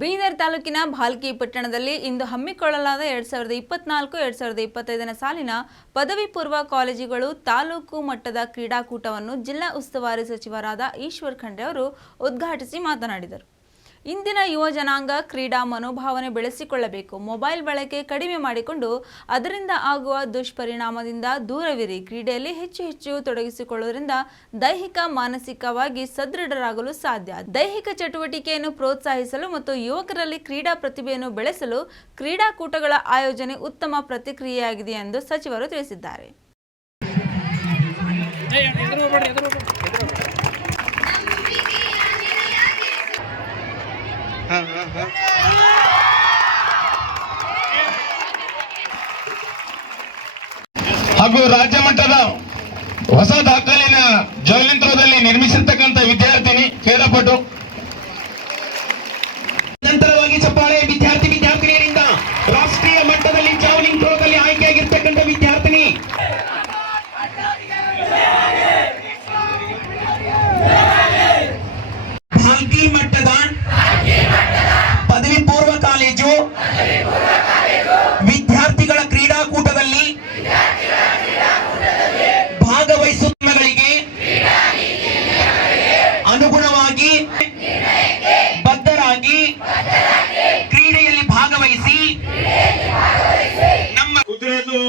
ಬೀದರ್ ತಾಲೂಕಿನ ಭಾಲ್ಕಿ ಪಟ್ಟಣದಲ್ಲಿ ಇಂದು ಹಮ್ಮಿಕೊಳ್ಳಲಾದ ಎರಡ್ ಸಾವಿರದ ಇಪ್ಪತ್ನಾಲ್ಕು, ಎರಡ್ ಸಾವಿರದ ಇಪ್ಪತ್ತೈದನೇ ಸಾಲಿನ ಪದವಿ ಪೂರ್ವ ಕಾಲೇಜುಗಳು ತಾಲೂಕು ಮಟ್ಟದ ಕ್ರೀಡಾಕೂಟವನ್ನು ಜಿಲ್ಲಾ ಉಸ್ತುವಾರಿ ಸಚಿವರಾದ ಈಶ್ವರ್ ಖಂಡ್ರೆ ಅವರು ಉದ್ಘಾಟಿಸಿ ಮಾತನಾಡಿದರು. ಇಂದಿನ ಯುವ ಜನಾಂಗ ಕ್ರೀಡಾ ಮನೋಭಾವನೆ ಬೆಳೆಸಿಕೊಳ್ಳಬೇಕು. ಮೊಬೈಲ್ ಬಳಕೆ ಕಡಿಮೆ ಮಾಡಿಕೊಂಡು ಅದರಿಂದ ಆಗುವ ದುಷ್ಪರಿಣಾಮದಿಂದ ದೂರವಿರಿ. ಕ್ರೀಡೆಯಲ್ಲಿ ಹೆಚ್ಚು ಹೆಚ್ಚು ತೊಡಗಿಸಿಕೊಳ್ಳುವುದರಿಂದ ದೈಹಿಕ, ಮಾನಸಿಕವಾಗಿ ಸದೃಢರಾಗಲು ಸಾಧ್ಯ. ದೈಹಿಕ ಚಟುವಟಿಕೆಯನ್ನು ಪ್ರೋತ್ಸಾಹಿಸಲು ಮತ್ತು ಯುವಕರಲ್ಲಿ ಕ್ರೀಡಾ ಪ್ರತಿಭೆಯನ್ನು ಬೆಳೆಸಲು ಕ್ರೀಡಾಕೂಟಗಳ ಆಯೋಜನೆ ಉತ್ತಮ ಪ್ರತಿಕ್ರಿಯೆಯಾಗಿದೆ ಎಂದು ಸಚಿವರು ತಿಳಿಸಿದ್ದಾರೆ. ಹಾಗೂ ರಾಜ್ಯ ಮಟ್ಟದ ಹೊಸ ದಾಖಲಿನ ಜೈಲಿಂತ್ರದಲ್ಲಿ ಕ್ರೀಡೆಯಲ್ಲಿ ಭಾಗವಹಿಸಿ. ನಮ್ಮ ಕುದುರೆದು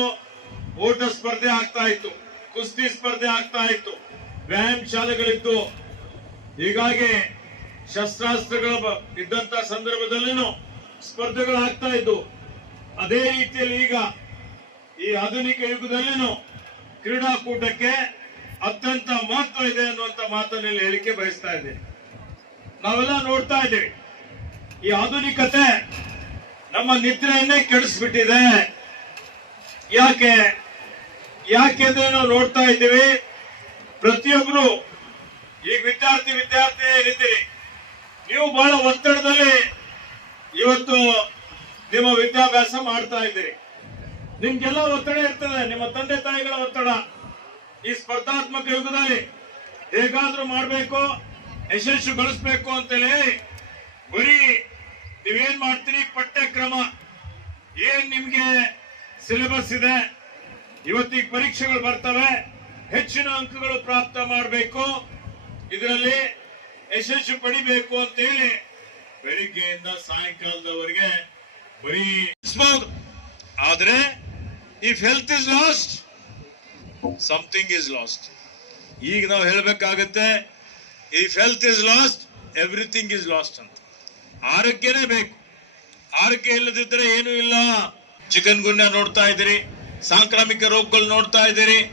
ಓಟ ಸ್ಪರ್ಧೆ ಆಗ್ತಾ ಇತ್ತು. ಕುಸ್ತಿ ಸ್ಪರ್ಧೆ ಆಗ್ತಾ ಇತ್ತು. ವ್ಯಾಯಾಮ ಶಾಲೆಗಳಿತ್ತು. ಹೀಗಾಗಿ ಶಸ್ತ್ರಾಸ್ತ್ರಗಳ ಇದ್ದಂತ ಸಂದರ್ಭದಲ್ಲಿನೂ ಸ್ಪರ್ಧೆಗಳು ಆಗ್ತಾ ಇದ್ದು, ಅದೇ ರೀತಿಯಲ್ಲಿ ಈಗ ಈ ಆಧುನಿಕ ಯುಗದಲ್ಲಿನೂ ಕ್ರೀಡಾಕೂಟಕ್ಕೆ ಅತ್ಯಂತ ಮಹತ್ವ ಇದೆ ಅನ್ನುವಂತ ಮಾತನ್ನು ಹೇಳಿಕೆ ಬಯಸ್ತಾ ಇದ್ದೇನೆ. ನಾವೆಲ್ಲ ನೋಡ್ತಾ ಇದ್ದೇವೆ. ಈ ಆಧುನಿಕತೆ ನಮ್ಮ ನಿದ್ರೆಯನ್ನೇ ಕೆಡಿಸ್ಬಿಟ್ಟಿದೆ. ಯಾಕೆ? ಯಾಕೆಂದ್ರೆ ನಾವು ನೋಡ್ತಾ ಇದ್ದೀವಿ, ಪ್ರತಿಯೊಬ್ರು, ಈಗ ವಿದ್ಯಾರ್ಥಿ ವಿದ್ಯಾರ್ಥಿ ಏನಿದ್ದೀರಿ ನೀವು ಬಹಳ ಒತ್ತಡದಲ್ಲಿ ಇವತ್ತು ನಿಮ್ಮ ವಿದ್ಯಾಭ್ಯಾಸ ಮಾಡ್ತಾ ಇದ್ದೀರಿ. ನಿಮ್ಗೆಲ್ಲ ಒತ್ತಡ ಇರ್ತದೆ, ನಿಮ್ಮ ತಂದೆ ತಾಯಿಗಳ ಒತ್ತಡ. ಈ ಸ್ಪರ್ಧಾತ್ಮಕ ಯುಗದಲ್ಲಿ ಹೇಗಾದ್ರೂ ಮಾಡಬೇಕು, ಯಶಸ್ಸು ಗಳಿಸ್ಬೇಕು ಅಂತೇಳಿ ಬರೀ ನೀವೇನ್ ಮಾಡ್ತೀರಿ? ಪಠ್ಯಕ್ರಮ ಏನ್ ನಿಮ್ಗೆ ಸಿಲೆಬಸ್ ಇದೆ? ಇವತ್ತಿಗೆ ಪರೀಕ್ಷೆಗಳು ಬರ್ತವೆ. ಹೆಚ್ಚಿನ ಅಂಕಗಳು ಪ್ರಾಪ್ತ ಮಾಡಬೇಕು. ಇದರಲ್ಲಿ ಯಶಸ್ಸು ಪಡಿಬೇಕು ಅಂತ ಹೇಳಿ ಬೆಳಿಗ್ಗೆಯಿಂದ ಸಾಯಂಕಾಲದವರೆಗೆ ಬರೀ. ಆದ್ರೆ if health is lost something is lost ಈಗ ನಾವು ಹೇಳಬೇಕಾಗತ್ತೆ if health is lost everything is lost ಅಂತ. ಆರೋಗ್ಯನೇ ಬೇಕು. ಆರೋಗ್ಯ ಇಲ್ಲದಿದ್ದರೆ ಏನು ಇಲ್ಲ. ಚಿಕನ್ ಗುನ್ಯಾ ನೋಡ್ತಾ ಇದ್ದೀರಿ. ಸಾಂಕ್ರಾಮಿಕ ರೋಗಗಳು ನೋಡ್ತಾ ಇದ್ದೀರಿ.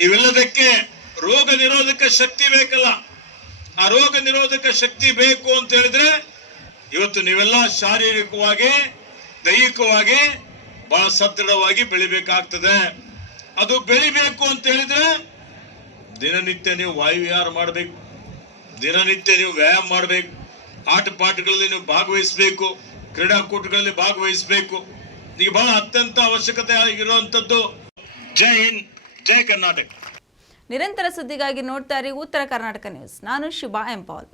ಇವೆಲ್ಲದಕ್ಕೆ ರೋಗ ನಿರೋಧಕ ಶಕ್ತಿ ಬೇಕಲ್ಲ. ಆ ರೋಗ ನಿರೋಧಕ ಶಕ್ತಿ ಬೇಕು ಅಂತ ಹೇಳಿದ್ರೆ ಇವತ್ತು ನೀವೆಲ್ಲ ಶಾರೀರಿಕವಾಗಿ, ದೈಹಿಕವಾಗಿ ಬಹಳ ಸದೃಢವಾಗಿ ಬೆಳಿಬೇಕಾಗ್ತದೆ. ಅದು ಬೆಳಿಬೇಕು ಅಂತ ಹೇಳಿದ್ರೆ ದಿನನಿತ್ಯ ನೀವು ವಾಯುವಿಹಾರ ಮಾಡಬೇಕು. ದಿನನಿತ್ಯ ನೀವು ವ್ಯಾಯಾಮ ಮಾಡಬೇಕು. ಆಟ ಪಾಠಗಳಲ್ಲಿ ನೀವು ಭಾಗವಹಿಸಬೇಕು, ಕ್ರೀಡಾಕೂಟಗಳಲ್ಲಿ ಭಾಗವಹಿಸಬೇಕು. ಈಗ ಬಹಳ ಅತ್ಯಂತ ಅವಶ್ಯಕತೆ ಆಗಿರುವಂತದ್ದು ಜೈ ಹಿಂದ್, ಜೈ ಕರ್ನಾಟಕ. ನಿರಂತರ ಸುದ್ದಿಗಾಗಿ ನೋಡ್ತಾ ಇರಿ ಉತ್ತರ ಕರ್ನಾಟಕ ನ್ಯೂಸ್. ನಾನು ಶುಭಾ ಎಂಪಾಲ್